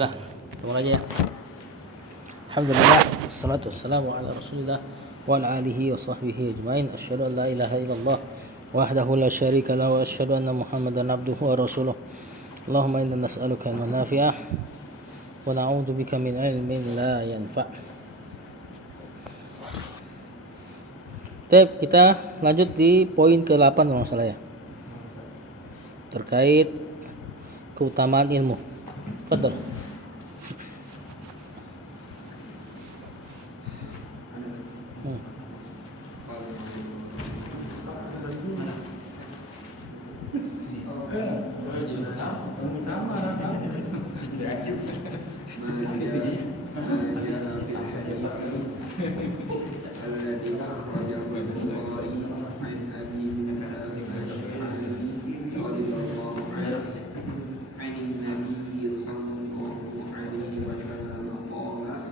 Bismillah. Tunggu aja ya. Alhamdulillah, wassalatu wassalamu ala Rasulillah wa ala alihi wa sahbihi ajmain. Asyhadu an la ilaha illallah wahdahu la syarika lahu wa asyhadu anna Muhammadan abduhu wa rasuluh. Allahumma inna nas'aluka ilman nafi'ah wa na'udzu bika min ilmin la yanfa'. Baik, kita lanjut di poin ke-8 kalau salah ya. Terkait keutamaan ilmu. Betul.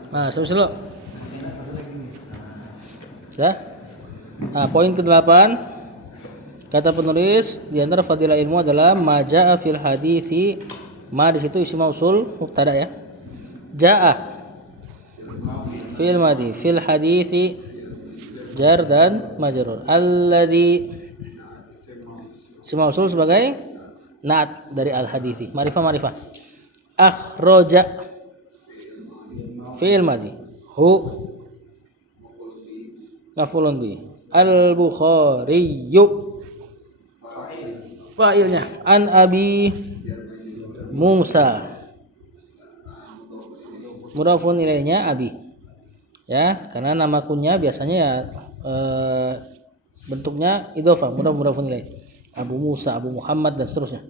Nah, sampai dulu. Ya. Nah, poin ke-8 kata penulis di antara fadilah ilmu adalah majaa fil hadisi. Ma di situ isim mausul mubtada ya. Jaa fil madi fil hadisi jar dan majrur. Alladzi isim mausul sebagai naat dari al hadisi. Ma'rifah. Akhraja fi'il madhi hu maf'ulun bi al-Bukhari fa'ilnya an Abi Musa mudhafun ilaihnya Abi ya, karena nama kunya biasanya ya bentuknya idhofah mudhafun ilaih, Abu Musa, Abu Muhammad dan seterusnya.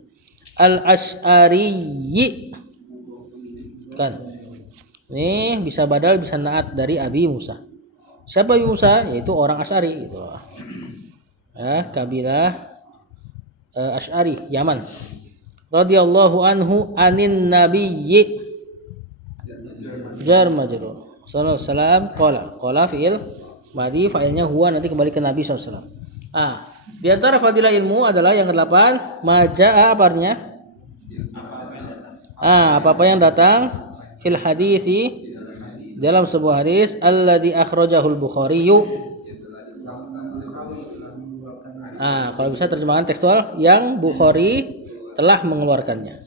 Al-Asy'ari kan ini bisa badal bisa naat dari Abi Musa. Siapa Abi Musa? Yaitu orang Asy'ari gitu. Ya, kabilah Asy'ari Yaman. Radhiyallahu anhu anin nabiyyi jar majrur. Sallallahu alaihi wasallam qala fi'il madhi fa'ilnya huwa, nanti kembali ke Nabi sallallahu alaihi wasallam. Di antara fadilah ilmu adalah yang ke-8 majaa, apa artinya? Apa-apa yang datang fil hadisi dalam sebuah hadis alladzi akhrajahul Bukhari. Kalau bisa terjemahan tekstual yang Bukhari telah mengeluarkannya.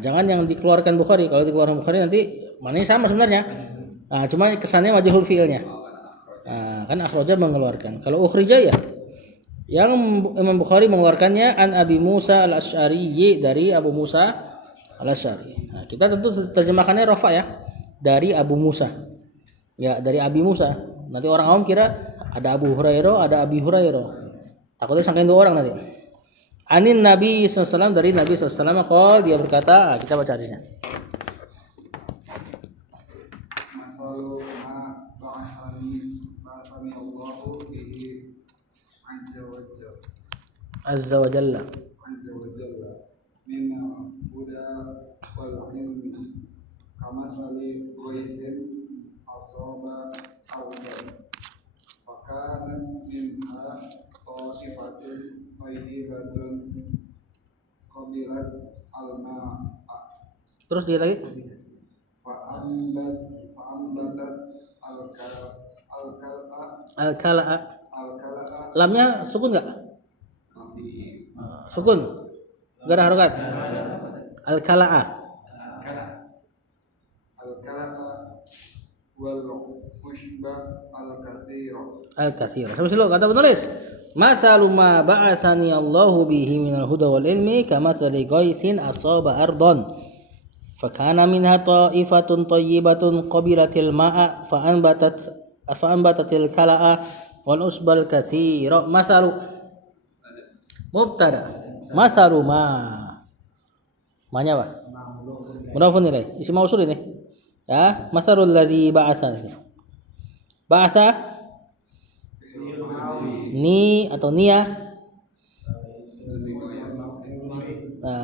Jangan yang dikeluarkan Bukhari. Kalau dikeluarkan Bukhari nanti maknanya sama sebenarnya. Cuma kesannya majhul fiilnya. Kan akhraja mengeluarkan. Kalau ukhrija ya yang Imam Bukhari mengeluarkannya an Abi Musa al-Asy'ari, dari Abu Musa al-Asy'ari. Kita tentu terjemahkannya rafa ya, dari Abu Musa. Ya, dari Abi Musa. Nanti orang awam kira ada Abu Hurairah, ada Abi Hurairah. Takutnya sangkain dua orang nanti. Anin Nabi sallallahu alaihi wasallam, dari Nabi sallallahu alaihi wasallam qol, dia berkata, kita baca hadisnya. Azza wa Jalla min huda wal ilmi kama sali ghaisin asaba awdan fakana minha ta'ifatun thayyibatun qabilat al-ma'a. Terus dia lagi fa'ambatat al-kala'a. Lamnya sukun enggak? Sukun enggak ada harokat. Al-kala'a wal mushbah al-katsira. Sampai dulu kata penulis. Masalu ma ba'asani Allahu bihi minal huda wal ilmi kamatsali ghaisin asaba ardon fakana minha ta'ifatun thayyibatun qabilatil ma'a fa'anbatatil kala'a wal usbal katsira. Masalu mubtada, masalu manya apa? Mudhafun ilaih, isim mausul ini. Ya, masalul ladzi ba'asa. Ba'asa ni atau nia.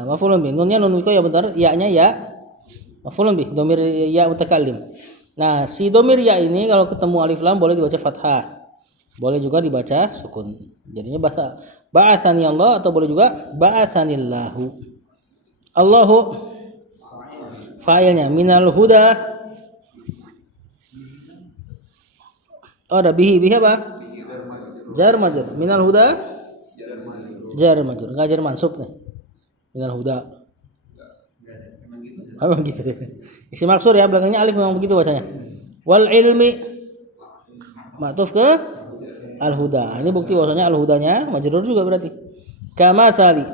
Maf'ulun bih. Nunnya nun wiko ya benar, ya-nya ya. Maf'ulun bih, dhamir ya mutakallim. Si dhamir ya ini kalau ketemu alif lam boleh dibaca fathah. Boleh juga dibaca sukun. Jadinya ba'asani Allah, atau boleh juga ba'asanillahu. Allahu Fa'ilnya minal huda. Oh, ada bihi apa? Jar majrur. Minal huda jar majrur. Enggak jar mansub nih. Minal huda. Memang gitu. Isi maksur ya, belakangnya alif memang begitu bacanya. Wal ilmi ma'tuf ke al huda. Ini bukti bahwasanya al hudanya majrur juga berarti. Kama sali.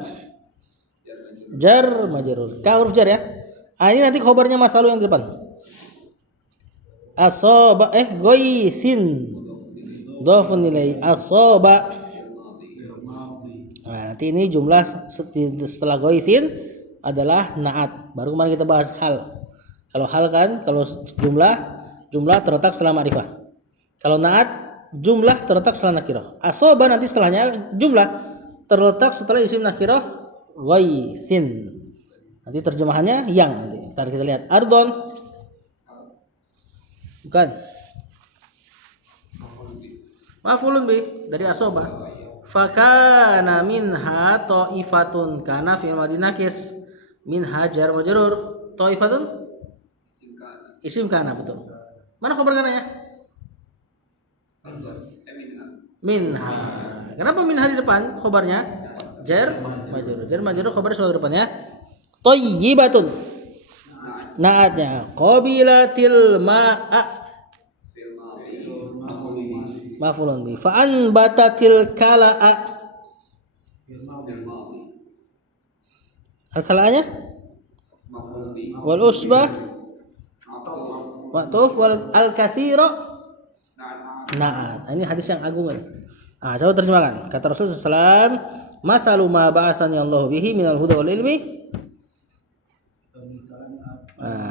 Jar majrur. Ka huruf jar ya. Ini nanti khobarnya masalu yang di depan. Asoba goisin. Dhafun nilai asoba. Nah, nanti ini jumlah setelah goisin adalah naat. Baru kemarin kita bahas hal. Kalau hal kan, kalau jumlah terletak setelah ma'rifah. Kalau naat jumlah terletak setelah nakirah. Asoba nanti setelahnya jumlah terletak setelah isim nakirah goisin. Nanti terjemahannya yang nanti. Ntar kita lihat. Ardon. Bukan. Maf'ulun bi dari asoba. Fakana minha ta'ifatun kana fi'il madhi nakis. Minha jar majrur. Ta'ifatun isim kana betul. Mana khabar kananya? Minha. Kenapa minha di depan khabarnya? Jar majrur. Jar majrur khabar selalu depannya. Thayyibatun. Naatnya qabilatil ma'a. Maf'ulun bi. Fa'an batatil kala'a. Al-kala'anya? Wal usbah ma'tuf wal al-katsira na'at. Ini hadis yang agung ini. Coba terjemahkan. Kata Rasul sallallahu alaihi wasallam, "Masalu ma ba'atsani Allahu bihi minal huda wal ilmi."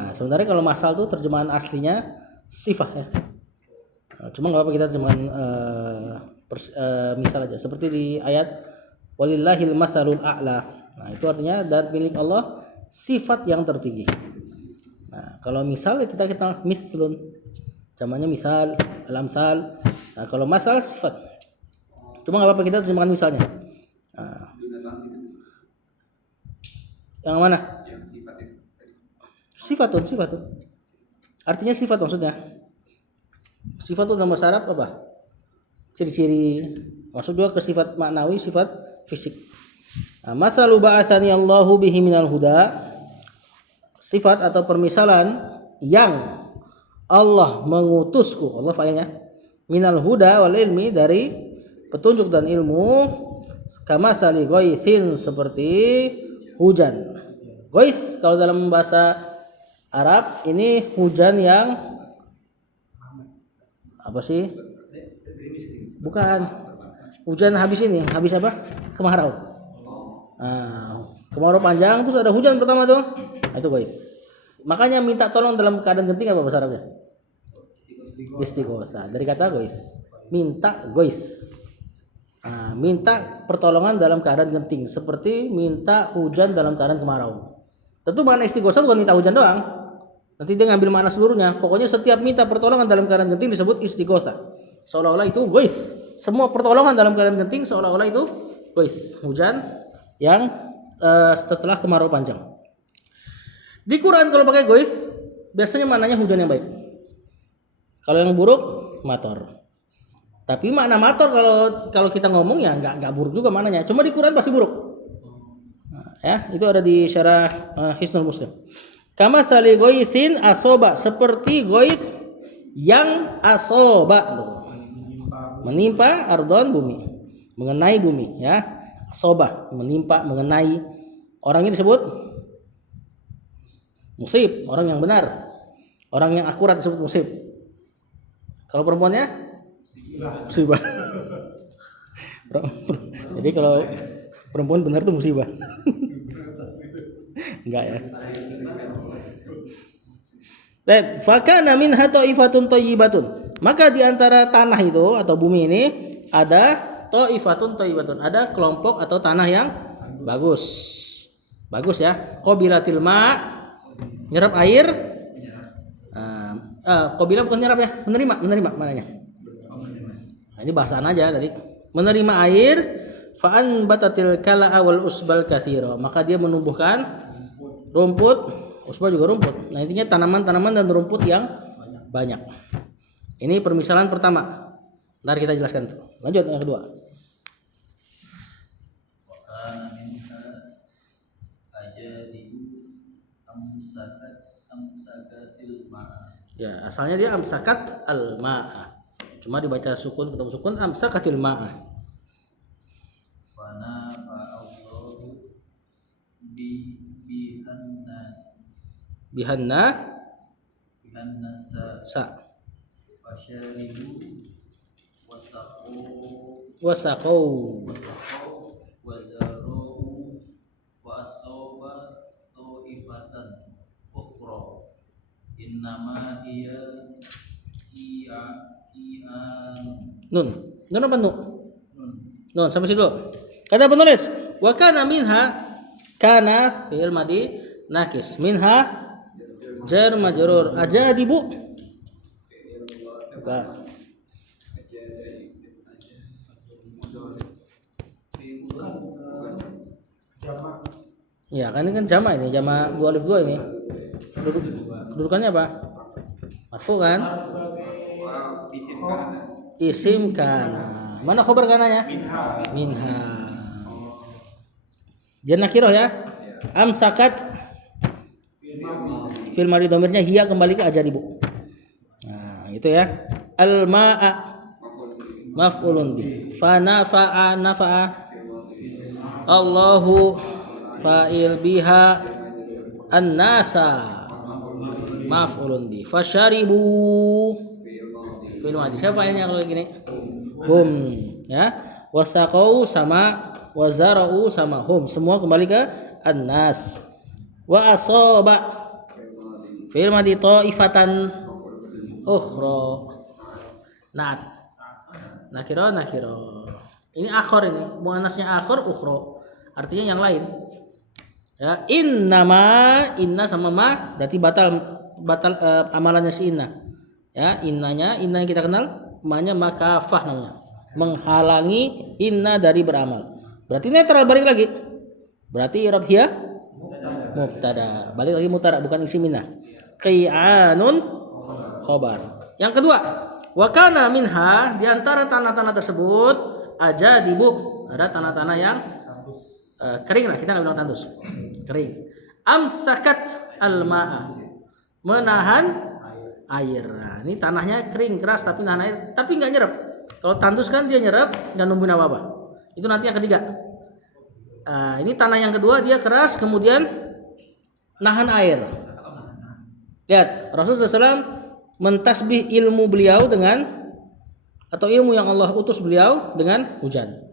Sebenarnya kalau masal itu terjemahan aslinya sifat ya. Cuma nggak apa kita terjemahan misal aja. Seperti di ayat walillahil masalul a'la. Nah itu artinya dan milik Allah sifat yang tertinggi. Nah kalau misal kita mislun, zamannya misal, al-amsal. Nah kalau masal sifat. Cuma nggak apa kita terjemahan misalnya. Yang mana? Sifatun. Artinya sifat maksudnya. Sifat itu dalam bahasa Arab apa? Ciri-ciri. Maksud juga ke sifat maknawi, sifat fisik. Masalu ba'atsani Allahu bihi minal huda. Sifat atau permisalan yang Allah mengutusku, Allah fa'ilnya, minal huda wal ilmi dari petunjuk dan ilmu, kama sali goisin seperti hujan. Gois kalau dalam bahasa Arab ini hujan yang apa sih? Bukan. Hujan habis apa? Kemarau. Kemarau panjang terus ada hujan pertama tuh. Itu gois. Makanya minta tolong dalam keadaan genting apa bahasa Arabnya? Istighosa. Dari kata gois. Minta gois. Minta pertolongan dalam keadaan genting seperti minta hujan dalam keadaan kemarau. Tentu makna istighosa bukan minta hujan doang. Nanti dia ngambil makna seluruhnya. Pokoknya setiap minta pertolongan dalam keadaan genting disebut istighosa. Seolah-olah itu gois. Semua pertolongan dalam keadaan genting seolah-olah itu gois. Hujan yang setelah kemarau panjang. Di Quran kalau pakai gois biasanya maknanya hujan yang baik. Kalau yang buruk mator. Tapi makna mator kalau kita ngomong ya nggak buruk juga maknanya. Cuma di Quran pasti buruk. Ya itu ada di syarah Hisnul Muslim. Kama sali goisin asoba seperti gois yang asoba menimpa ardon bumi, mengenai bumi ya. Asoba menimpa mengenai, orangnya disebut musib, orang yang benar, orang yang akurat disebut musib. Kalau perempuannya musibah. Jadi kalau perempuan benar tuh musibah. Enggak ya. Fakana minha ta'ifatun thayyibatun. Maka di antara tanah itu atau bumi ini ada ta'ifatun thayyibatun, ada kelompok atau tanah yang bagus. Bagus ya. Qabilatil ma, nyerap air. Qabila bukan nyerap ya, menerima maknanya. Nah, ini bahasaan aja tadi. Menerima air, fa'an batatil kala'a wal usbal katsira. Maka dia menumbuhkan rumput Usbah juga rumput. Nah, intinya tanaman-tanaman dan rumput yang banyak. Ini permisalan pertama. Ntar kita jelaskan tuh. Lanjut yang kedua. Ya, asalnya dia amsakat al-ma'a. Cuma dibaca sukun ketemu sukun amsakatil ma'a. Fana fa'allahu Bihanna sa wasyaribu wasaqau wazaru wa asoba ta'ifatan ukhra innama hiya nun apa nu? nun Nun sampai situ dulu. Kata penulis, wa kana minha kana fi'il madhi nakis. Minha jar majrur ajadibu. Bukan. Ya, kan ini kan jama ini, jama 2 alif 2 ini. Kedudukannya apa? Marfu kan? Isim kana. Mana khabar kananya? Minha. Dia nakiroh ya. Amsakat fil madi domirnya hiya kembali ke ajadibu. Nah, itu ya. Al-ma'a maf'ulun bi. Fa nafa'a Allahu fa'il biha an-nasa maf'ulun bi. Fasyaribu fil madi. Siapa fa'ilnya kalau gini? Hum ya. Wasaqau sama wazara'u sama hum. Semua kembali ke an-nas. Wa asaba fil madi ta'ifatan ukhra. Nakiro. Ini akhir ini. Muannasnya akhir ukhra. Artinya yang lain. Ya, inna sama ma berarti batal amalannya si inna. Ya, inna yang kita kenal, ma-nya makafah namanya. Menghalangi inna dari beramal. Berarti netral balik lagi. Berarti i'rab hiya mubtada. Balik lagi mubtada bukan isim inna. Qi'anun khabar. Yang kedua, wa kana minha di antara tanah-tanah tersebut ajadibu. Ada tanah-tanah yang kering lah, kita nggak bilang tandus, kering. Amsakat al-ma'a, menahan air. Nah, ini tanahnya kering keras tapi nahan air, tapi nggak nyerap. Kalau tandus kan dia nyerap nggak numbuhin apa-apa. Itu nanti yang ketiga. Ini tanah yang kedua dia keras kemudian nahan air. Lihat Rasulullah SAW mentasbih ilmu beliau dengan atau ilmu yang Allah utus beliau dengan hujan.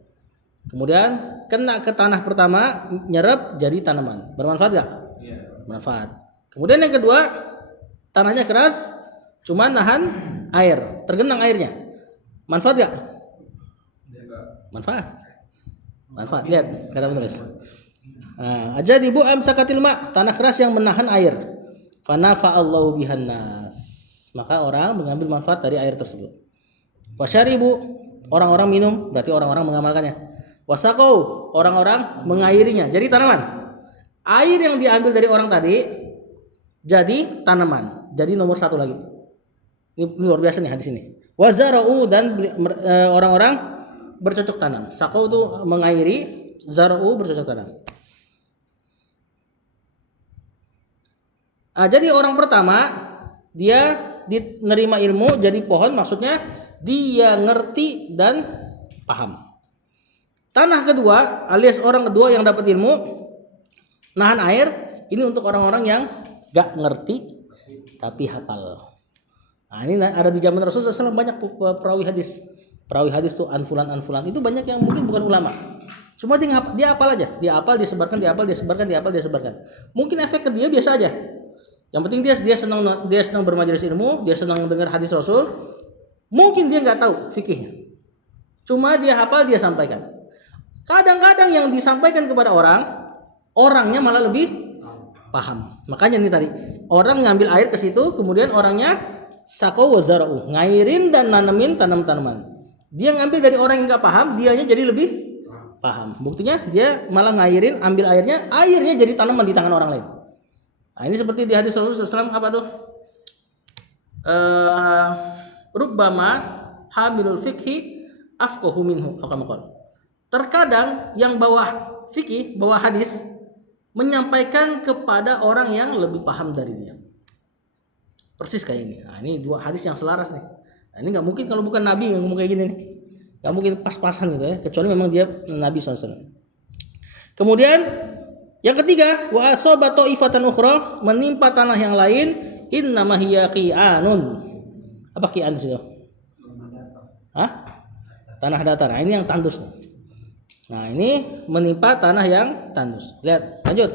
Kemudian kena ke tanah pertama, nyerap jadi tanaman. Bermanfaat gak? Bermanfaat. Kemudian yang kedua, tanahnya keras, cuma nahan air, tergenang airnya. Manfaat gak? Manfaat. Lihat kata penulis. Ajadibu amsakatil ma, tanah keras yang menahan air. Fanafa'allahu bihan nas. Maka orang mengambil manfaat dari air tersebut. Fasyaribu, orang-orang minum, berarti orang-orang mengamalkannya. Wasaqau, orang-orang mengairinya. Jadi tanaman. Air yang diambil dari orang tadi jadi tanaman. Jadi nomor 1 lagi. Ini luar biasa nih hadis ini. Wazara'u dan orang-orang bercocok tanam. Saqau itu mengairi, zara'u bercocok tanam. Jadi orang pertama dia menerima ilmu jadi pohon, maksudnya dia ngerti dan paham. Tanah kedua alias orang kedua yang dapat ilmu nahan air, ini untuk orang-orang yang gak ngerti tapi hafal. Nah, ini ada di zaman Rasulullah SAW banyak perawi hadis. Perawi hadis tuh anfulan itu banyak yang mungkin bukan ulama. Cuma dia hafal aja, dia sebarkan. Mungkin efek ke dia biasa aja. Yang penting dia senang bermajelis ilmu, dia senang dengar hadis Rasul. Mungkin dia nggak tahu fikihnya. Cuma dia hafal, dia sampaikan. Kadang-kadang yang disampaikan kepada orangnya malah lebih paham. Makanya ini tadi, orang ngambil air ke situ, kemudian orangnya saqau wa zara'u, ngairin dan nanemin tanaman. Dia ngambil dari orang yang nggak paham, dianya jadi lebih paham. Buktinya dia malah ngairin, ambil airnya jadi tanaman di tangan orang lain. Nah, ini seperti di hadis Rasulullah SAW apa tuh? Rubbama hamilul fikhi afqahu minhu. Terkadang yang bawa fikih, bawa hadis menyampaikan kepada orang yang lebih paham dari dia. Persis kayak ini. Nah, ini dua hadis yang selaras nih. Nah, ini nggak mungkin kalau bukan Nabi yang ngomong kayak gini nih. Nggak mungkin pas-pasan gitu ya. Kecuali memang dia Nabi SAW. Kemudian yang ketiga, wa asaba ta'ifatan ukhra, menimpa tanah yang lain, innama hiya qi'anun. Apa qi'an sih? Hah? Tanah datar. Nah, ini yang tandus. Nah, ini menimpa tanah yang tandus. Lihat, lanjut.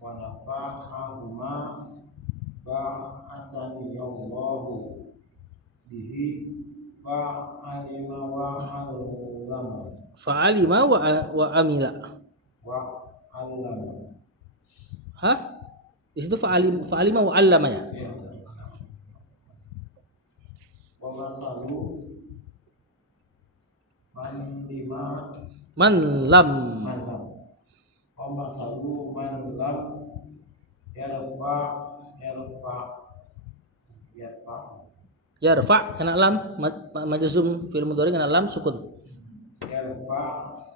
wa nafa'ahuma ba'asani Allahu bihi fa'alima wa allama Fa'alima wa amila. wa allama. Hah? Di situ fa'alima wa allama ya. Wa masalu Man lam. Wa masalu man lam yarfa Yarfa kena lam, majzum fi'il mudhari kena lam sukun. yarfa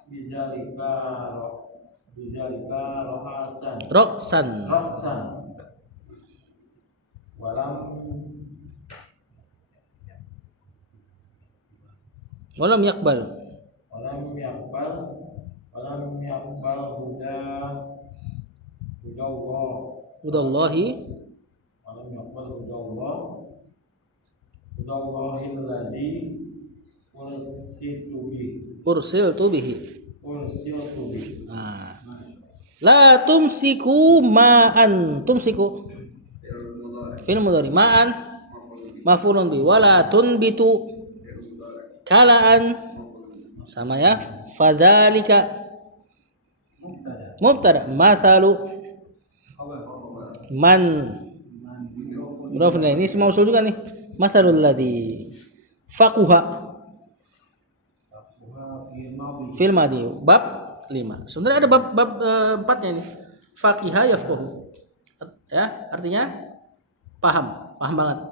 bizalika Roksan. Walam yakbal hudallahi ursiltu bihi. La tumsiku ma'an. Tumsiku fi'il mudhari, ma'an maf'ulun bi, wala tunbitu kalaan sama ya. Fadzalika mubtada, masalu man mudhaf ilaih. Ini semua usul juga nih. Masalul ladzi faquha fil madi bab 5. Sebenarnya ada bab 4-nya ini. Faqiha yafqahu. Ya, artinya paham banget.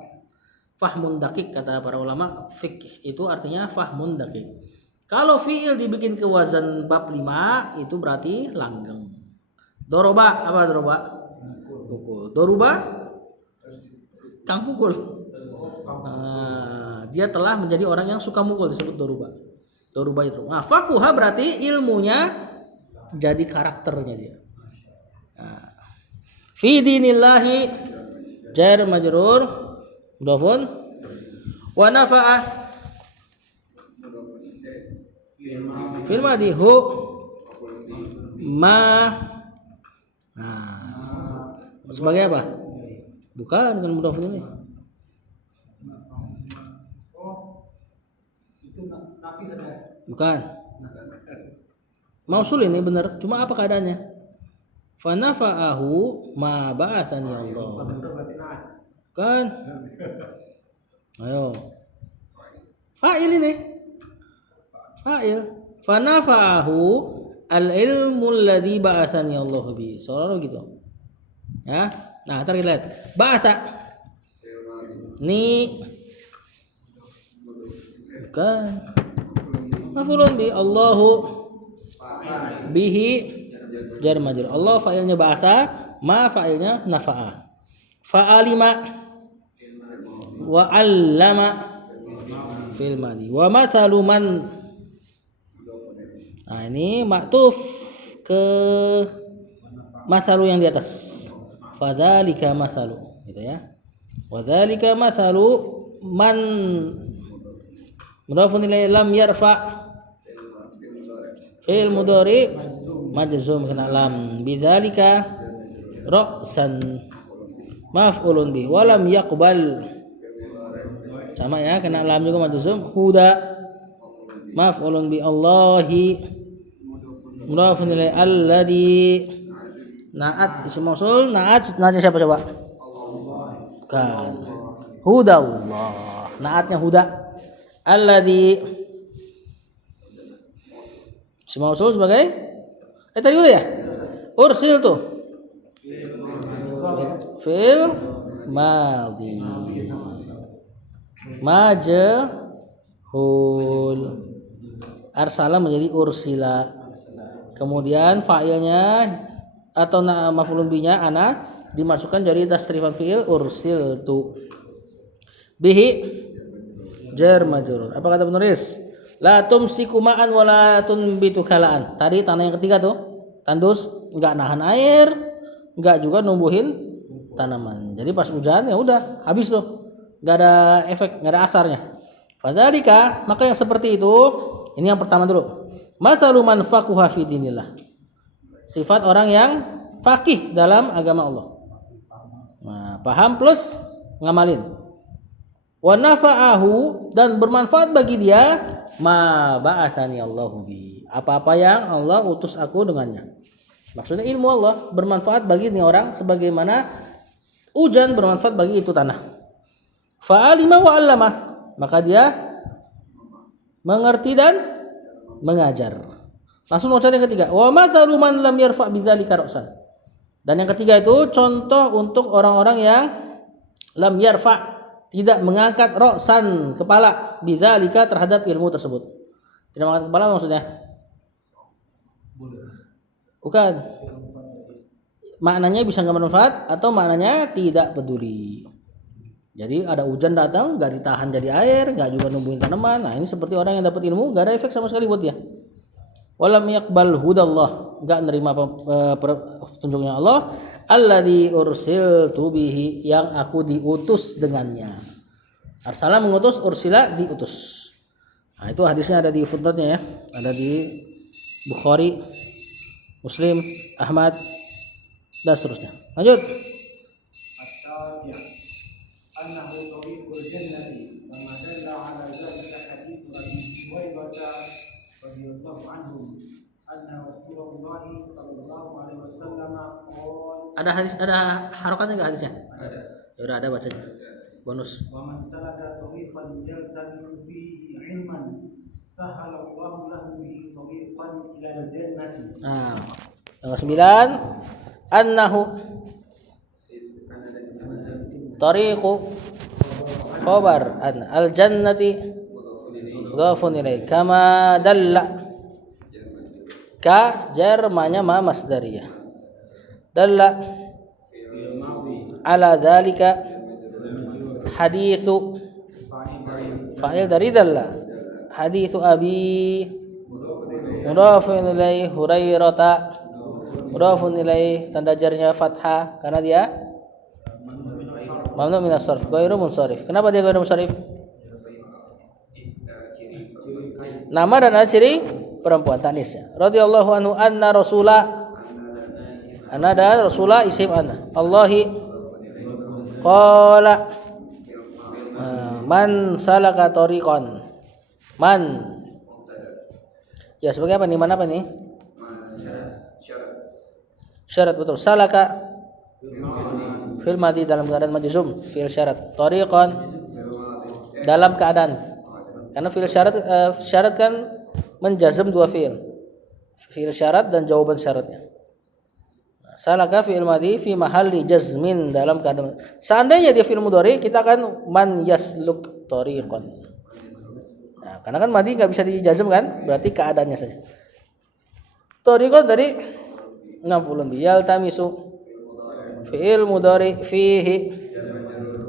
Fahmun dakik kata para ulama fikih itu artinya fahmun dakik. Kalau fiil dibikin ke wazan bab 5 itu berarti langgeng. Doroba, apa doroba? Pukul. Doruba kang pukul. Dia telah menjadi orang yang suka mukul, disebut doruba. Doruba itu. Nah, fakuha berarti ilmunya jadi karakternya dia. Fi dinillahi jar majrur mudhafun wa nafa'ah fil madi hu ma. Nah, sebagai apa? Bukan mudhafun ini. Bukan. Mausul ini benar, cuma apa keadaannya? Fa nafa'ahu ma ba'asani Allah. Kan? Ayo. Fa'il ini. Fa'il. Fa nafa'ahu al-ilmu alladzi ba'asani Allah bi. Soalnya gitu. Ya. Nah, ntar kita lihat. Ba'asa. Ni bukan. Maf'ulun bi, Allahu bihi jar majrur. Allah fa'ilnya ba'asa, ma fa'ilnya nafa'a. Fa'alima wa 'allama fil madi. Wa masalu man. Nah, ini maktuf ke masalu yang di atas. Fadzalika masalu, gitu ya. Wadzalika masalu man mudhafun ilaihi lam yarfa fi'il mudhari majzum kena lam, bidzalika ra'san maf'ulun bi, wa lam yaqbal Sama ya, kena lam juga majzum. Huda maf'ulun bi Allahi mudhafun ilaihi alladhi. Naat isim mausul, naatnya siapa coba? Kan. Hudallah. Naatnya huda. Alladhi isim mausul sebagai tadi udah ya? Ursil tuh. Fil madhi. Majhul. Arsala menjadi ursila. Kemudian fa'ilnya atau maf'ulun bihi-nya ana dimasukkan dari tasrifan fi'il ursiltu. Bihi jar majrur. Apa kata penulis? La tumsiku ma'an wa la tunbitu kalaan. Tadi tanah yang ketiga tuh, tandus enggak nahan air, enggak juga numbuhin tanaman. Jadi pas hujan ya udah habis loh. Enggak ada efek, enggak ada asarnya. Fadzalika, maka yang seperti itu, ini yang pertama dulu. Mathalu man faquha fi dinillah. Sifat orang yang faqih dalam agama Allah. Nah, paham plus ngamalin. Wa nafa'ahu, dan bermanfaat bagi dia ma ba'asani Allahu bi. Apa-apa yang Allah utus aku dengannya. Maksudnya ilmu Allah bermanfaat bagi ini orang sebagaimana hujan bermanfaat bagi itu tanah. Fa'alima wa 'allama, maka dia mengerti dan mengajar. Langsung mau cari yang ketiga. Wa mathalu man lam yarfa' bidzalika ra'san. Dan yang ketiga itu contoh untuk orang-orang yang lam yarfa', tidak mengangkat ra'san, kepala, bidzalika, terhadap ilmu tersebut. Tidak mengangkat kepala maksudnya? Bukan. Maknanya bisa enggak bermanfaat atau maknanya tidak peduli. Jadi ada hujan datang, enggak ditahan jadi air, enggak juga numbuhin tanaman. Nah, ini seperti orang yang dapat ilmu enggak ada efek sama sekali buat dia. Walam yaqbal hudallah, enggak nerima petunjuknya Allah, alladzi ursiltu bihi, yang aku diutus dengannya. Arsala mengutus, ursila diutus. Nah, itu hadisnya ada di footnote-nya ya. Ada di Bukhari, Muslim, Ahmad dan seterusnya. Lanjut. At-tasi' annahu tariqul jannati wa ma dalla 'ala dhalika hadits Abi Hurairah radhiyallahu anhu anna Rasulullah sallallahu alaihi wasallam qala. Ada hadis, ada harokatnya enggak hadisnya? Ada. Ya udah ada bacanya. Bonus. Wa man salaka tariqan yaltamisu fihi 'ilman sahala Allahu lahu bihi tariqan ila al-jannati. Nah, yang ke-9 annahu tariqu khabar an al-jannati mudhafun ilaih kama dalla. Ka jarmanya ma masdariyah. Dalla ala dzalika haditsu fa'il dari dalla. Haditsu Abi mudhafun ilaih Hurairata mudhafun ilaih, tanda jarnya fathah karena dia mamnu min as-sarf, ghairu munsharif. Kenapa dia ghairu munsharif? Nama dan ada ciri perempuan tanisnya. Radhiyallahu anhu anna rasula, anna dan rasula isim anna Allahi qala man salaka tariqan. Man ya sebagai apa nih? Man apa nih? Syarat, betul. Salaka fil madhi dalam keadaan majzum, fil syarat. Tariqan dalam keadaan, karena fil syarat kan menjazm dua fiil. Fiil syarat dan jawaban syaratnya. Salaka fiil madhi fi mahalli jazmin, dalam keadaan. Seandainya dia fiil mudhari, kita akan man yasluk tariqan. Nah, karena kan madhi enggak bisa dijazm kan? Berarti keadaannya saja. Tariqan tadi maf'ulun bi yaltamisu fi'il mudhari fihi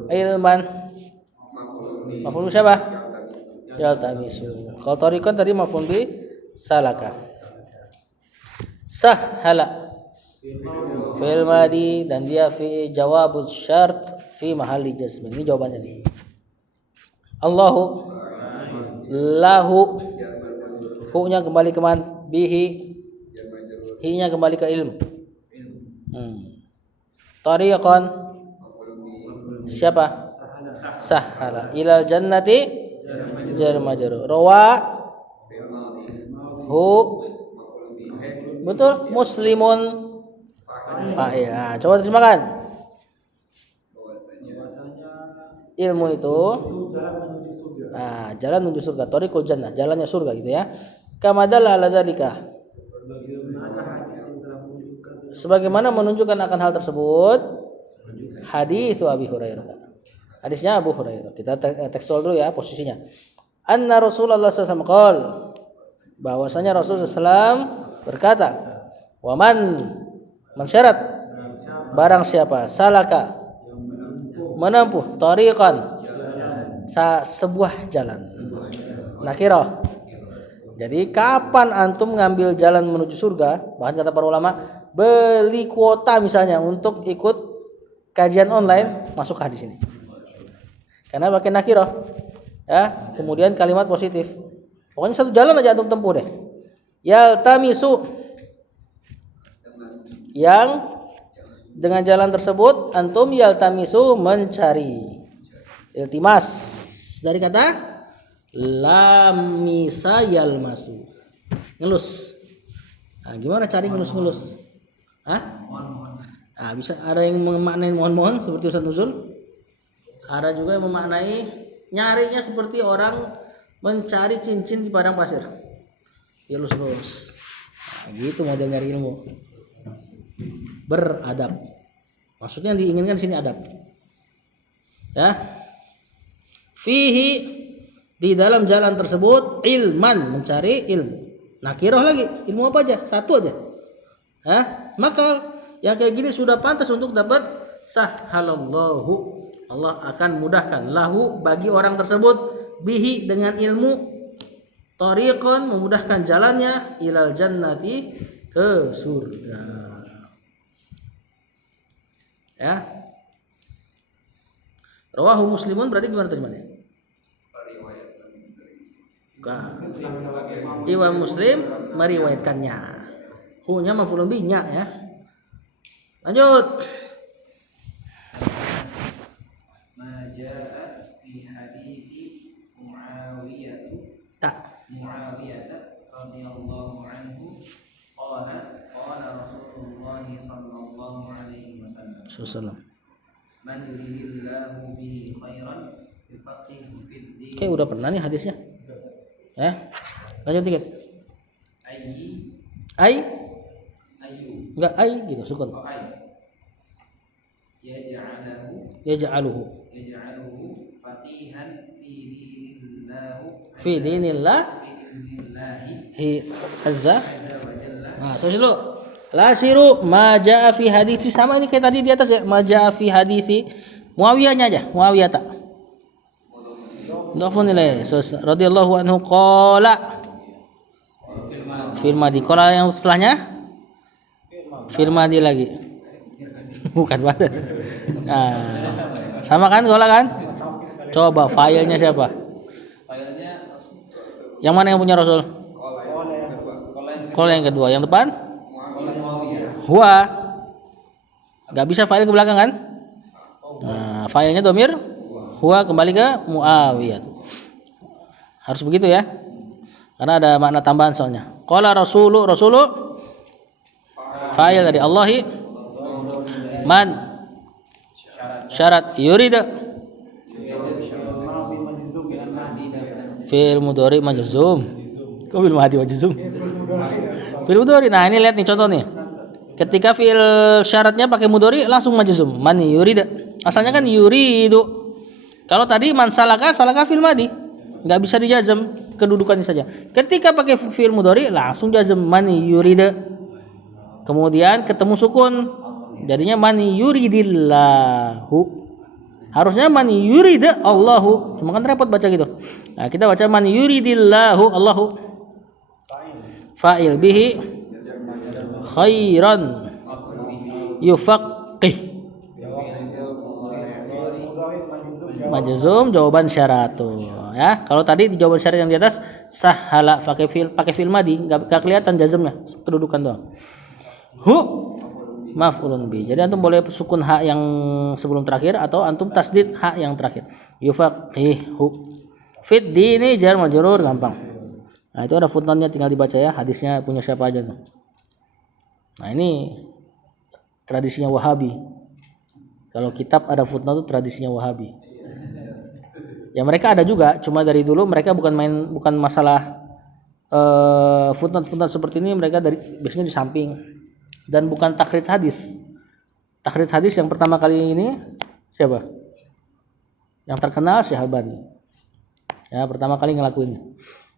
ilman maf'ul siapa? Yaltamisu. Kalau tariqan tadi maf'ul bi salaka. Sahala fi'il madi, dan dia fi jawabus syart fi mahalli jazm. Ini jawabannya nih. Allahu lahu, hu-nya kembali ke man, bihi, hi-nya kembali ke ilm. Tariqan siapa? Sahala. Ilal jannati jar majrur. Rawa hu betul muslimun fa'il. Nah, coba terjemahkan. Ilmu itu jalan menuju surga. nah, jalan menuju surga, thariqul jannah, jalannya surga gitu ya. Kama dalla ala dzalika. Sebagaimana menunjukkan akan hal tersebut hadis Abi Hurairah. Hadisnya Abu Hurairah. Kita tekstual dulu ya posisinya. Anna Rasulullah SAW qol, bahwasanya Rasulullah SAW berkata, wa man syarat barang siapa salaka menempuh tariqan sebuah jalan. Nakirah. Jadi kapan antum ngambil jalan menuju surga? Bahkan kata para ulama, beli kuota misalnya untuk ikut kajian online, masuk hadis ini. Karena pakai nakirah. Ya, kemudian kalimat positif. Pokoknya satu jalan aja antum tempuh deh. Yaltamisu, yang dengan jalan tersebut antum yaltamisu mencari. Iltimas dari kata lamisa yalmasu. Ngelus. Nah, gimana cari ngelus-ngelus? Hah? Nah, bisa ada yang memaknai mohon-mohon seperti Ustaz Nuzul. Ada juga yang memaknai nyarinya seperti orang mencari cincin di padang pasir. Ilus-ilus. Nah, gitu model nyari ilmu. Beradab. Maksudnya yang diinginkan sini adab. Ya. Fihi, di dalam jalan tersebut ilman, mencari ilmu. Nakirah lagi, ilmu apa aja? Satu aja. Hah? Maka yang kayak gini sudah pantas untuk dapat sahalallahu. Allah akan mudahkan lahu bagi orang tersebut bihi dengan ilmu, tariqan memudahkan jalannya ilal jannati ke surga. Ya. Rawahu Muslimun berarti gimana terjemahnya? Imam Muslim meriwayatkannya. Hu-nya maf'ulun bihi-nya ya. Lanjut. Ma jaa fi hadithi Muawiyah radhiyallahu anhu qala Rasulullah sallallahu alaihi wasallam man yuridillahu bihi khairan yufaqihu fid din. Oke, udah pernah nih hadisnya. Ya. Lanjut dikit. Ayu. Enggak ai gitu, sukun. Yaj'aluhu fatihan fi dinillah hi azza. Nah, terus dulu. La siru ma jaa fi hadits, sama ini kayak tadi di atas ya, ma jaa fi hadits Muawiyahnya aja, Muawiyah tak. Dhafun ilaihi radhiyallahu anhu qala Firmadi. Qala yang setelahnya Firmadi lagi. Bukan badan. Nah, sama kan qala kan? Coba filenya siapa? Yang mana yang punya Rasul? Qala yang kedua. Yang depan? Huwa. Gak bisa file ke belakang kan? Nah, filenya domir huwa kembali ke Muawiyah. Harus begitu ya. Karena ada makna tambahan soalnya. Qala rasulu fa'il dari Allahi man syarat yurida fi'il mudhari majzum. Kok fi'il madi majzum? Fi'il mudhari. Nah, ini lihat nih contoh nih. Ketika fi'il syaratnya pakai mudhari langsung majzum. Man yurida. Asalnya kan yuridu. Kalau tadi man salaka fi'il madi. Enggak bisa dijazam, kedudukannya saja. Ketika pakai fi'il mudhari langsung jazam man yurida. Kemudian ketemu sukun. Jadinya man yuridillahu. Harusnya man yurida Allahu. Cuma kan repot baca gitu. Nah, kita baca man yuridillahu Allahu. Fa'il bihi khairan yufaqih. Majzum jawaban syarat tuh ya. Kalau tadi di jawaban syarat yang di atas sahala pakai fi'il madi enggak kelihatan jazmnya, kedudukan doang. Hu maf'ulun bi. Jadi antum boleh sukun ha yang sebelum terakhir atau antum tasdid ha yang terakhir. Yufaqihu. Fit dini jar majrur gampang. Nah, itu ada footnote-nya tinggal dibaca ya. Hadisnya punya siapa aja tuh. Nah, ini tradisinya Wahabi. Kalau kitab ada footnote itu tradisinya Wahabi. Ya mereka ada juga, cuma dari dulu mereka bukan masalah footnote seperti ini, mereka biasanya di samping dan bukan takhrij hadis. Takhrij hadis yang pertama kali ini siapa? Yang terkenal Syekh Albani. Ya, pertama kali ngelakuinnya.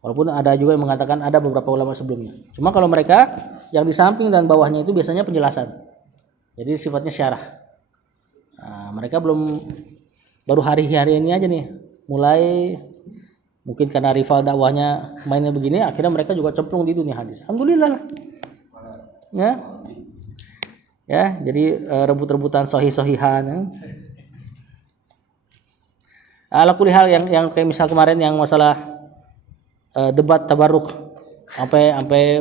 Walaupun ada juga yang mengatakan ada beberapa ulama sebelumnya. Cuma kalau mereka yang di samping dan bawahnya itu biasanya penjelasan. Jadi sifatnya syarah. Nah, mereka baru hari-hari ini aja nih mulai, mungkin karena rival dakwahnya mainnya begini, akhirnya mereka juga cemplung di dunia hadis. Alhamdulillah lah. Ya, jadi rebut-rebutan sohihan. Ya. Ala kulli hal yang kayak misal kemarin yang masalah debat tabarruk sampai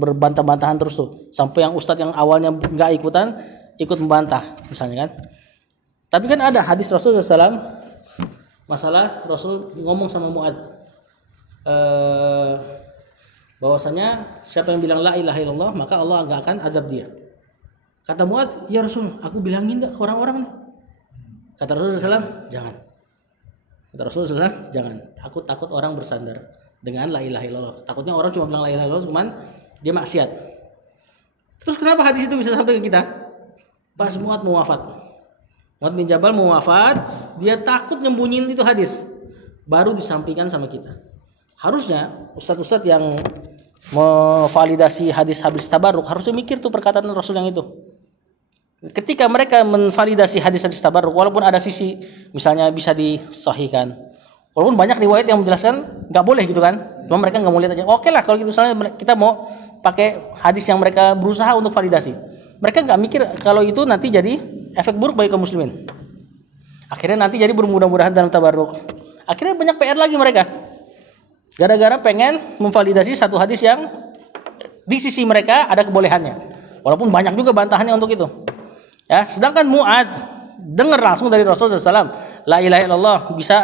berbantah-bantahan terus tuh, sampai yang ustadz yang awalnya nggak ikutan ikut membantah misalnya kan. Tapi kan ada hadis Rasul SAW masalah Rasul ngomong sama Mu'ad bahwasanya siapa yang bilang la ilaha illallah maka Allah enggak akan azab dia. Kata Mu'ad, ya Rasul, aku bilangin enggak ke orang-orang nih? Kata Rasul SAW, jangan. Kata Rasul SAW, jangan. Takut orang bersandar dengan la ilaha illallah. Takutnya orang cuma bilang la ilaha illallah cuman dia maksiat. Terus kenapa hadis itu bisa sampai ke kita? Pas Mu'ad mau wafat. Mu'ad bin Jabal mau wafat, dia takut nyembunyiin itu hadis. Baru disampaikan sama kita. Harusnya ustadz-ustadz yang memvalidasi hadis-hadis tabarruk harusnya mikir tuh perkataan Rasul yang itu. Ketika mereka menvalidasi hadis-hadis tabarruk, walaupun ada sisi misalnya bisa disahihkan, walaupun banyak riwayat yang menjelaskan nggak boleh gitu kan, cuma mereka nggak mau lihat aja. Oke lah kalau gitu, misalnya kita mau pakai hadis yang mereka berusaha untuk validasi, mereka nggak mikir kalau itu nanti jadi efek buruk bagi kaum muslimin. Akhirnya nanti jadi bermudah-mudahan dalam tabarruk. Akhirnya banyak PR lagi mereka. Gara-gara pengen memvalidasi satu hadis yang di sisi mereka ada kebolehannya. Walaupun banyak juga bantahannya untuk itu. Ya, sedangkan Mu'ad dengar langsung dari Rasulullah SAW, la ilaha illallah bisa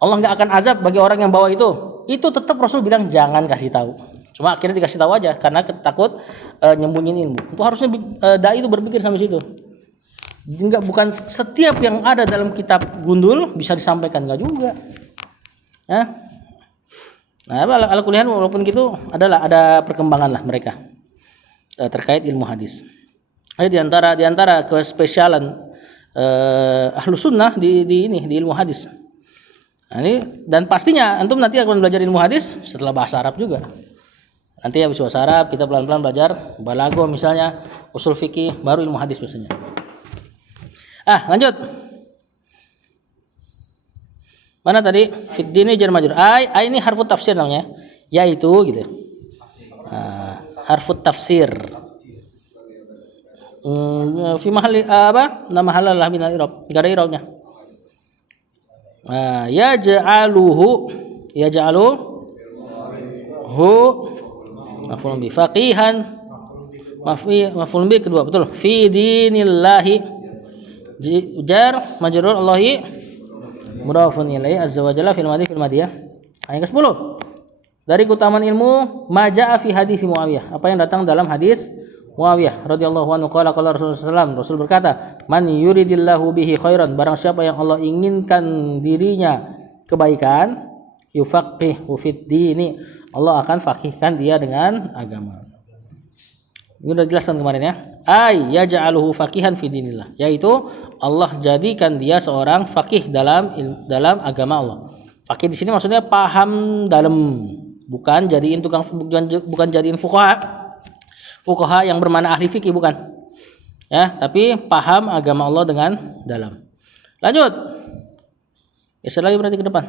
Allah nggak akan azab bagi orang yang bawa itu. Itu tetap Rasul bilang jangan kasih tahu. Cuma akhirnya dikasih tahu aja karena takut nyembunyiin ilmu. Itu harusnya dai itu berpikir sampai situ. Bukan setiap yang ada dalam kitab gundul bisa disampaikan, enggak juga. Ya. Nah, ala kuliah walaupun gitu ada perkembangan lah mereka terkait ilmu hadis. Ada di antara kespesialan Ahlus Sunnah di ilmu hadis. Nah, ini dan pastinya antum nanti akan belajar ilmu hadis setelah bahasa Arab juga. Nanti habis bahasa Arab kita pelan-pelan belajar balaghah misalnya, usul fikih, baru ilmu hadis biasanya. Lanjut. Mana tadi? Fid dini jar majrur. Ai ini harfu tafsir namanya, yaitu gitu. Harfu tafsir. Fi mahalli nama halal lah min al-i'rab. Enggak ada i'rabnya. Yaj'aluhu maf'ulun bi faqihan maf'ulun bi kedua betul fi dinillahi jar majrur Allahi mudhafun ilaihi azza wa jalla fil madiyah. Ayat ke-10. Dari keutamaan ilmu maja'a fi hadis Muawiyah, apa yang datang dalam hadis Muawiyah radhiyallahu anhu qala Rasulullah sallallahu Rasul berkata, man yuridillahu bihi khairan, barang siapa yang Allah inginkan dirinya kebaikan, yufaqihu fid dini, Allah akan faqihkan dia dengan agama. Ini udah jelaskan kemarin ya. Yaj'aluhu faqihan fi dinillah, yaitu Allah jadikan dia seorang faqih dalam agama Allah. Faqih di sini maksudnya paham dalam, bukan jadiin bukan jadiin fuqaha yang bermakna ahli fikih, bukan. Ya, tapi paham agama Allah dengan dalam. Lanjut. Geser lagi berarti ke depan.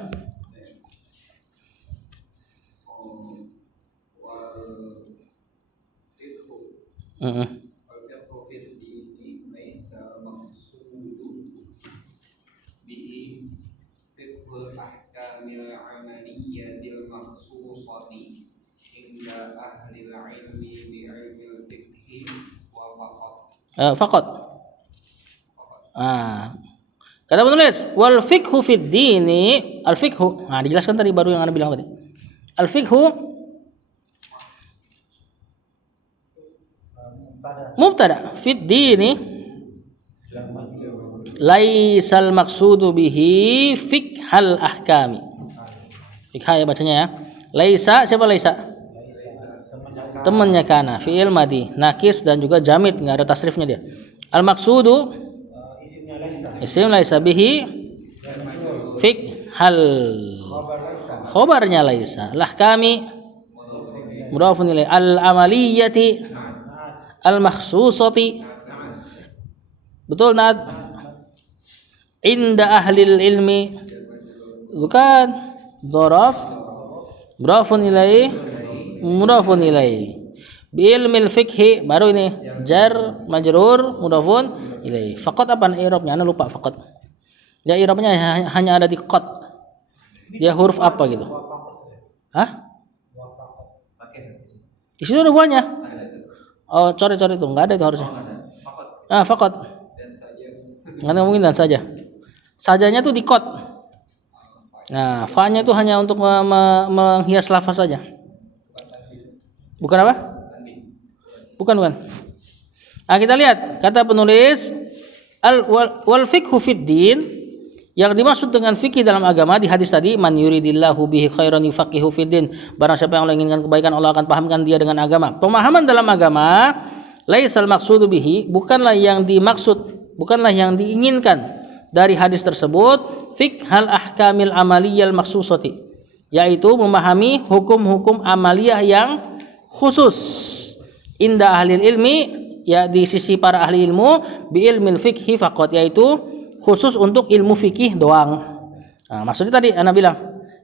Faqat. Kata penulis, wal fiqhu fid dini, al fiqhu. Nah, dijelaskan tadi baru yang Anda bilang tadi. Al fiqhu mubtada fid dini laisal maqsudu bihi fiqhal ahkami. Fiqh ya bacanya ya. Laisa, siapa laisa? Temannya kana, fi'il madi, nakis dan juga jamid, enggak ada tasrifnya dia. Al maqsudu isim laisa bihi fiqhal, khobarnya laisa. Lahkami mudhafun ilaih. Al amaliyati al makhsusati, betul Nad? Inda ahlil ilmi, bukan dzaraf mudhafun ilaih mudhafun ilaih. Bi ilmil fiqhi, baru ini jar majrur mudhafun ilaih. Faqat apa i'rabnya? Ana lupa faqat. Dia i'rabnya hanya ada di qad. Dia huruf apa gitu? Hah? Di situ ada buahnya. Oh, coret-coret itu enggak ada itu harusnya. Faqat. Enggak mungkin dan saja. Sajanya tuh di qad. Nah, fa-nya itu hanya untuk menghias lafaz saja. Bukan apa? Bukan. Nah, kita lihat kata penulis wal fiqhu fid din, yang dimaksud dengan fikih dalam agama di hadis tadi, man yuridillahu bihi khairan yufaqihu fid din. Barang siapa yang Allah inginkan kebaikan, Allah akan pahamkan dia dengan agama. Pemahaman dalam agama, laisal maqsudu bihi, bukanlah yang dimaksud, bukanlah yang diinginkan dari hadis tersebut fiqhal ahkamil amaliyal maksusati, yaitu memahami hukum-hukum amaliyah yang khusus. Inda ahlil ilmi, ya di sisi para ahli ilmu, bi ilmil fikhi faqat, yaitu khusus untuk ilmu fikih doang. Nah, maksudnya tadi Ana bilang,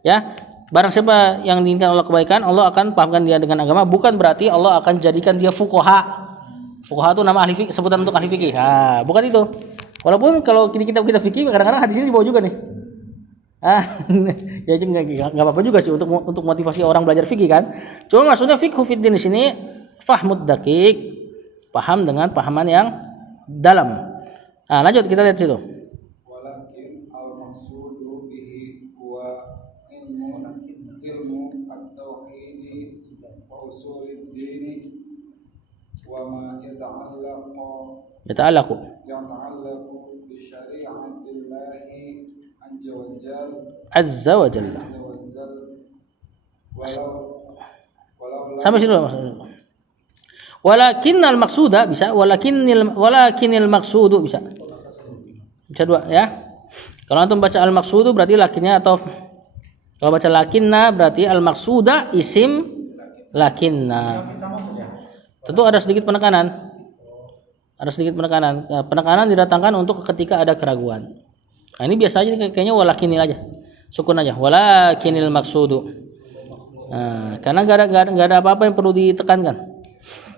ya, barang siapa yang diinginkan Allah kebaikan, Allah akan pahamkan dia dengan agama, bukan berarti Allah akan jadikan dia fuqaha. Fuqaha itu nama ahli fikih, sebutan untuk ahli fikih. Bukan itu. Walaupun kalau kita fikih kadang-kadang hadis ini dibawa juga nih. Ya enggak apa-apa juga sih untuk motivasi orang belajar fikih kan. Cuma maksudnya fiqhu fid din di sini fahmud daqiq, paham dengan pahaman yang dalam. Lanjut kita lihat situ. Walakin al maqsudu bihi huwa ilmu at-tauhid wa usulid din wa ma yata'allaqu bi syari'atillahi azza wa jalla. Sampai situ maksudnya. Walakinnal maqsuda bisa, walakinil maqsudu bisa dua ya. Kalau antum baca al maqsudu berarti lakinnya, atau kalau baca lakinna berarti al maqsuda isim lakinna. Tentu ada sedikit penekanan. Penekanan didatangkan untuk ketika ada keraguan. Nah, ini biasa aja kayaknya walakinil aja. Sukun aja. Walakinil maqsudu. Karena enggak ada apa-apa yang perlu ditekankan.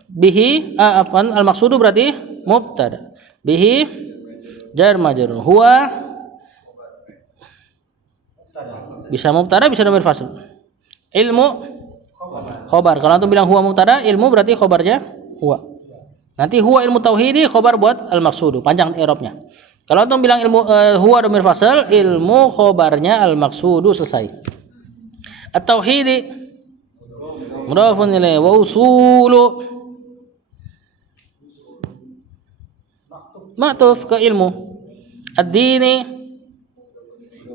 Bihi al maqsudu berarti mubtada. Bihi jar majrur. Huwa bisa mubtada, bisa dhamir fasl. Ilmu khobar. Kalau antum bilang huwa mubtada, ilmu berarti khobarnya huwa. Nanti huwa ilmu tauhidi, khobar buat al maqsudu, panjang i'rabnya. Kalau antum bilang ilmu huwa dhamir fasl, ilmu khobarnya al maqsudu, selesai. At-tauhidi mudhafun ilaih wa usulu ma'tuf ke ilmu. Ad-dini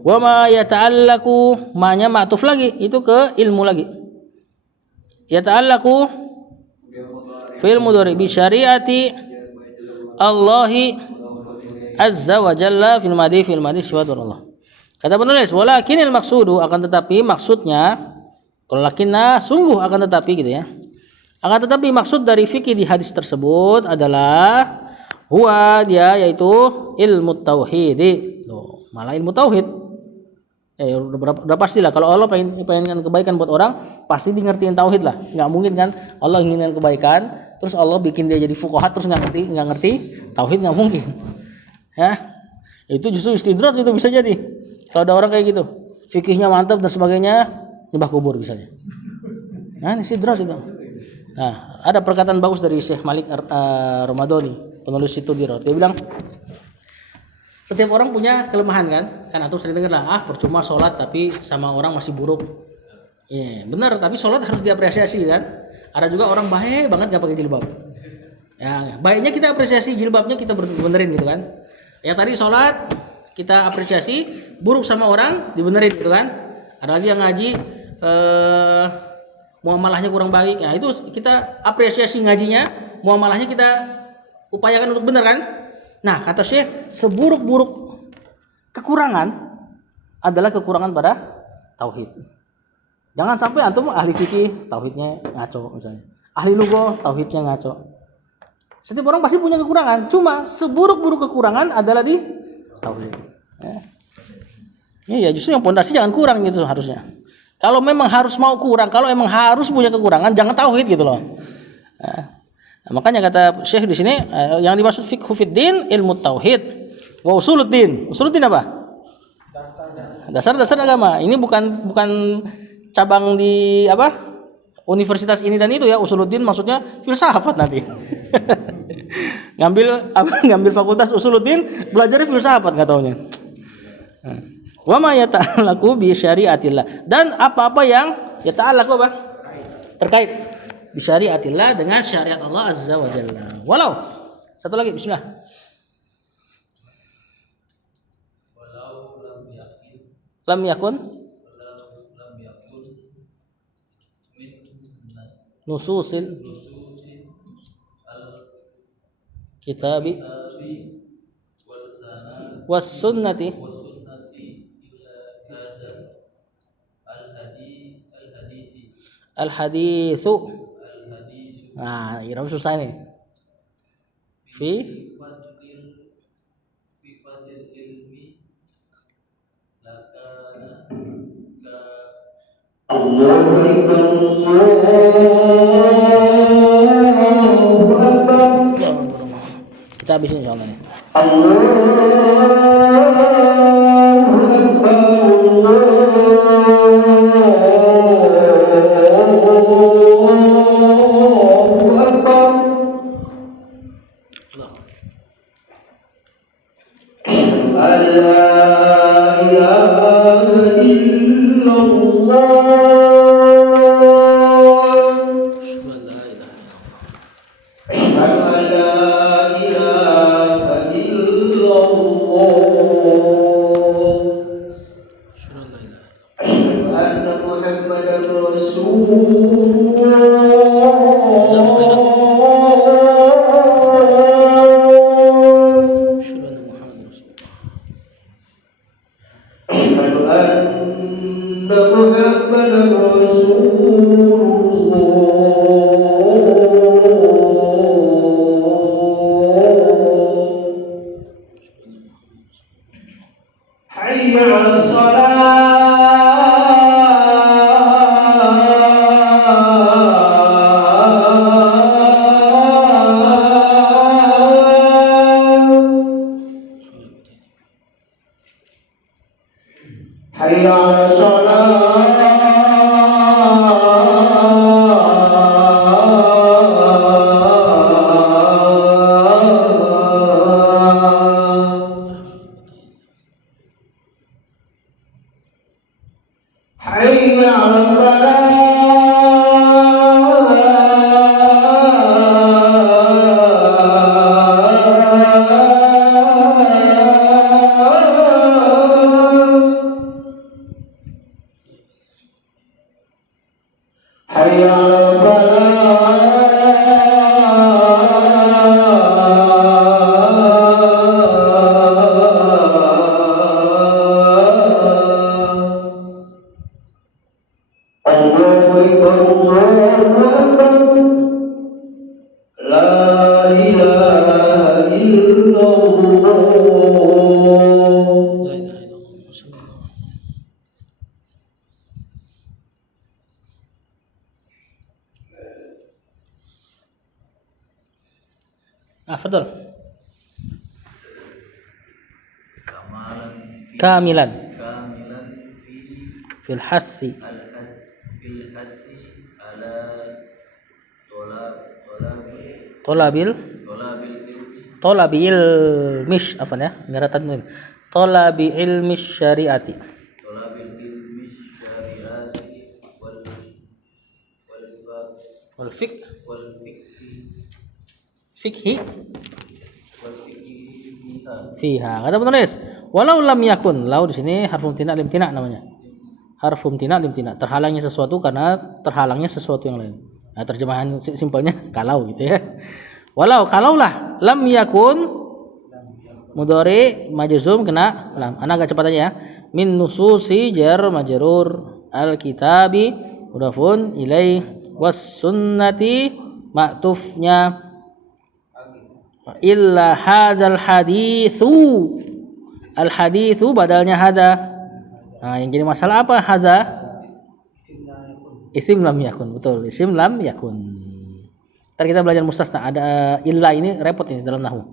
wa ma yata'allaqu, ma-nya ma'tuf lagi, itu ke ilmu lagi. Yata'allaqu fi'il mudhari bi syari'ati Allahi azza wa jalla fil madi sifatur Allah. Kata penulis, walakinil maqsudu, akan tetapi maksudnya, kalau lakinna sungguh akan tetapi gitu ya. Akan tetapi maksud dari fikih di hadis tersebut adalah huwa, dia yaitu ilmu tauhid. Malah ilmu tauhid. Udah pastilah kalau Allah pengen kebaikan buat orang, pasti di ngertiin tauhid lah. Enggak mungkin kan Allah inginkan kebaikan terus Allah bikin dia jadi fuqaha terus enggak ngerti tauhid, enggak mungkin. Ya. Itu justru istidraj, itu bisa jadi. Kalau ada orang kayak gitu, fikihnya mantap dan sebagainya, nyembah kubur misalnya. Nah, istidraj itu. Nah, ada perkataan bagus dari Syekh Malik Ramadhani, penulis itu di Dia bilang, setiap orang punya kelemahan kan? Kan antum sering dengar lah, percuma sholat tapi sama orang masih buruk. Iya, benar, tapi sholat harus diapresiasi kan? Ada juga orang baik banget gak pakai jilbab. Ya, baiknya kita apresiasi, jilbabnya kita benerin gitu kan. Yang tadi sholat kita apresiasi, buruk sama orang dibenerin gitu kan. Ada lagi yang ngaji muamalahnya kurang baik. Nah, itu kita apresiasi ngajinya, muamalahnya kita upayakan untuk bener kan. Nah, kata Syekh, seburuk-buruk kekurangan adalah kekurangan pada tauhid. Jangan sampai antum ahli fikih tauhidnya ngaco misalnya. Ahli lugah tauhidnya ngaco. Setiap orang pasti punya kekurangan, cuma seburuk-buruk kekurangan adalah di tauhid. Ya, justru yang pondasi jangan kurang gitu harusnya. Kalau memang harus mau kurang, kalau emang harus punya kekurangan, jangan tauhid gitu loh. Nah, makanya kata Syekh di sini yang dimaksud fiqhu fiddin ilmu tauhid wa usuluddin. Usuluddin apa? Dasar-dasar agama. Ini bukan cabang di apa? Universitas ini dan itu ya. Usuluddin maksudnya filsafat nanti. ngambil fakultas usuluddin, belajar filsafat enggak taunya. Wa ma yata'allaqu bi syariatillah, dan apa-apa yang yata'allaqu apa? Terkait bi syariatillah, dengan syariat Allah azza wa jalla. Walau satu lagi, bismillah. Walau Lam yakun nususil kitabi was sunnati al hadisu. Nah, iram susah nih. Fi kita habisin insyaallah nih. Fadhol. Kamilan fil hassi ala Tolabil Tolabil ilmi mish apa ya? Enggak ada tanwin. Tolabi ilmi syariati. Tolabil ilmi syariati Wal fiqh wal fikhi fikhi wal fikhi fiha. Kata penulis, walau lam yakun, lau di sini harfum tina limtina namanya. Harfum tina limtina, terhalangnya sesuatu karena terhalangnya sesuatu yang lain. Nah, terjemahan simpelnya kalau gitu ya. Walau kalaulah lam yakun mudhari majzum kena lam. Ana agak cepat aja ya. Min nususi jar majrur al kitabi mudafun ilaih was sunnati ma'tufnya illa hadzal haditsu. Al haditsu badalnya hadza. Nah, yang jadi masalah apa hadza? Isim lam yakun. Betul, isim lam yakun. Ntar kita belajar mustasna, ada illa ini repot ini dalam nahwu.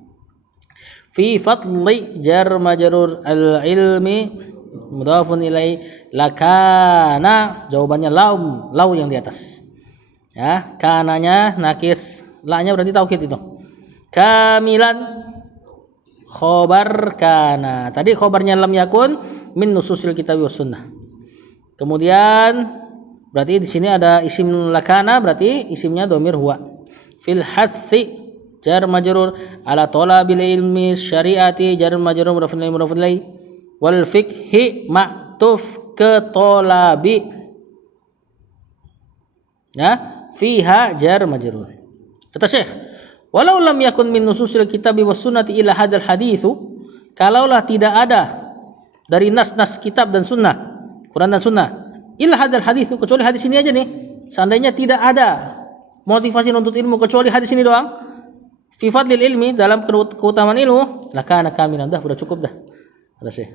Fi fadli jar majrur al ilmi mudhafun ilai lakana, jawabannya lau yang di atas. Ya, kananya nakis, la-nya berarti taukid itu. Kamilan khobar kana. Tadi khobarnya lam yakun min nususil kitab was sunnah. Kemudian berarti di sini ada isim lakana, berarti isimnya dhamir huwa. Fil hassi jar majrur ala talabil ilmi syariati jar majrur mudhafun ilai wal fikhi ma'tuf ke talabi. Ya, fiha jar majrur. Kata Syekh, walau lam yakun min nususil kitabi was sunnati illa hadzal haditsu, kalaulah tidak ada dari nas-nas kitab dan sunnah, Quran dan sunnah, illa hadzal haditsu, kecuali hadis ini aja nih. Seandainya tidak ada motivasi untuk ilmu kecuali hadis ini doang, fi fadlil ilmi, dalam keutamaan ilmu, lakana kamilan, dah sudah cukup dah. Kata Syekh.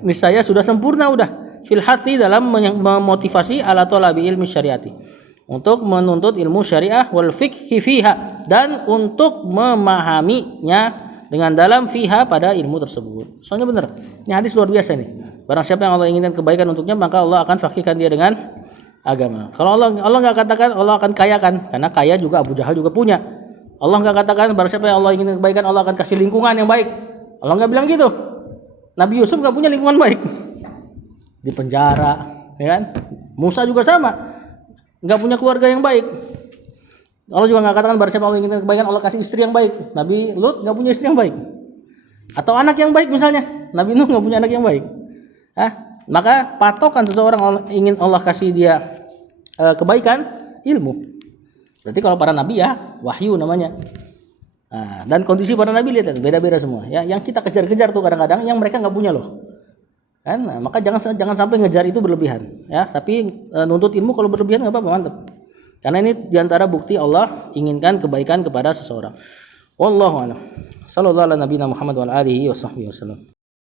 Niscaya sudah sempurna udah. Fil hasi, dalam memotivasi ala talabi ilmi syariati, untuk menuntut ilmu syariah, wal fikhi fiha, dan untuk memahaminya dengan dalam fiha pada ilmu tersebut. Soalnya benar, ini hadis luar biasa nih. Barang siapa yang Allah inginkan kebaikan untuknya, maka Allah akan fakihkan dia dengan agama. Kalau Allah nggak katakan Allah akan kayakan, karena kaya juga Abu Jahal juga punya. Allah nggak katakan barang siapa yang Allah inginkan kebaikan, Allah akan kasih lingkungan yang baik. Allah nggak bilang gitu. Nabi Yusuf nggak punya lingkungan baik, di penjara, ya kan? Musa juga sama, nggak punya keluarga yang baik. Allah juga nggak katakan barang siapa Allah inginkan kebaikan, Allah kasih istri yang baik. Nabi Lut nggak punya istri yang baik, atau anak yang baik misalnya. Nabi Nuh nggak punya anak yang baik. Maka patokan seseorang ingin Allah kasih dia kebaikan, ilmu. Berarti kalau para nabi ya wahyu namanya. Nah, dan kondisi para nabi lihat beda-beda semua. Ya, yang kita kejar-kejar tuh kadang-kadang yang mereka nggak punya loh. Kan? Nah, maka jangan sampai ngejar itu berlebihan. Ya, tapi nuntut ilmu kalau berlebihan nggak apa-apa, mantap. Karena ini diantara bukti Allah inginkan kebaikan kepada seseorang. Wallahu a'lam. Sallallahu ala nabiyina Muhammad wa ala alihi wasallam.